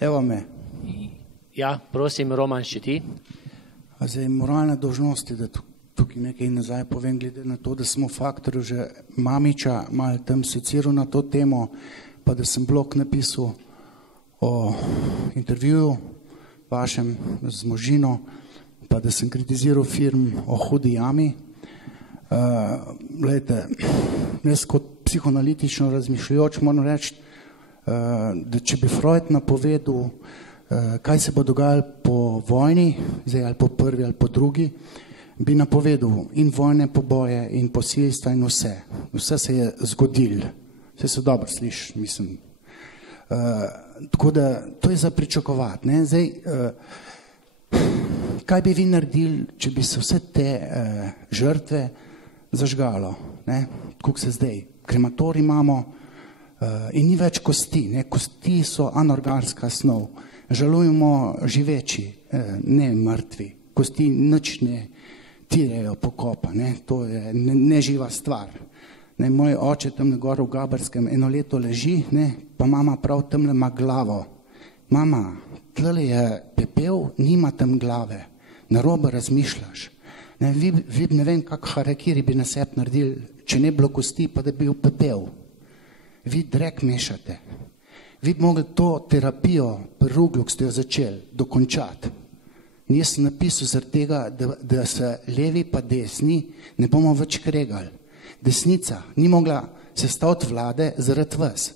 Evo me. Ja, prosim, Roman, še ti. Zdaj, moralna dolžnost je, da tukaj nekaj nazaj povem, glede na to, da smo v Faktorju že Mamiča malo tam seciral na to temo, pa da sem blog napisal o intervjuju vašem z Možino, pa da sem kritiziral film o Hudi jami. Glejte, jaz kot psihoanalitično razmišljajoč moram reči, da če bi Freud napovedal, kaj se bo dogajalo po vojni, zdaj ali po prvi ali po drugi, bi napovedal in vojne poboje in posilstva in vse. Vse se je zgodilo. Vse se dobro sliši, mislim. Tako da to je za pričakovati. Ne? Zdaj, kaj bi vi naredili, če bi se vse te žrtve zažgalo, ne? Tako se zdaj. Krematorij imamo in ni več kosti. Ne? Kosti so anorganska snov. Žalujemo živeči, ne mrtvi. Kosti nič ne tirejo pokopa. Ne? To je neživa stvar. Ne? Moj oče tam gor v Gabarskem eno leto leži, ne? Pa mama prav tamle ima glavo. Mama, tle je pepel, nima tam glave. Narobe razmišljaš. Ne? Vi ne vem, kak harakiri bi na sebi naredili, če ne bilo kosti, pa da bi bil pepel. Vi drek mešate. Vi bi mogli to terapijo pri Ruglu, ki ste jo začeli, dokončati. Jaz sem napisal zaradi tega, da se levi pa desni ne bomo več kregali. Desnica ni mogla sestaviti vlade zaradi vas.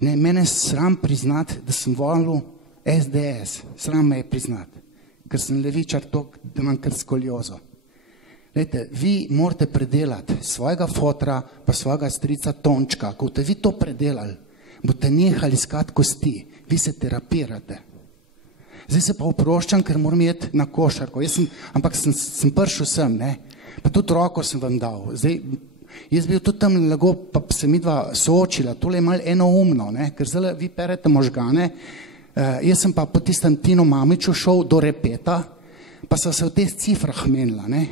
Ne, mene sram priznati, da sem volil SDS. Sram me je priznati, ker sem levičar tok, da imam kar skoliozo. Lejte, vi morate predelati svojega fotra pa svojega strica Tončka. Ko boste vi to predelali, boste nehali iskati kosti. Vi se terapirate. Zdaj se pa oproščam, ker moram iti na košarko. Ampak sem prišel sem, ne? Pa tudi roko sem vam dal. Zdaj, jaz bil tudi tam lago, pa se midva soočila. Tole je malo enoumno, ne? Ker zdaj vi perete možgane. Jaz sem pa po tistem Tinu Mamiču šel do repeta, pa so se v teh cifrah menila, ne?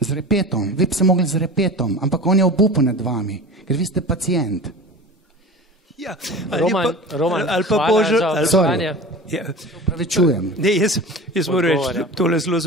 Z repetom. Vi bi se mogli z repetom, ampak on je obupal nad vami, ker vi ste pacijent. Ja, Roman, ali pa hvala Božo, za vprašanje. Pravičujem. Ne, jaz moram reči, tole zelo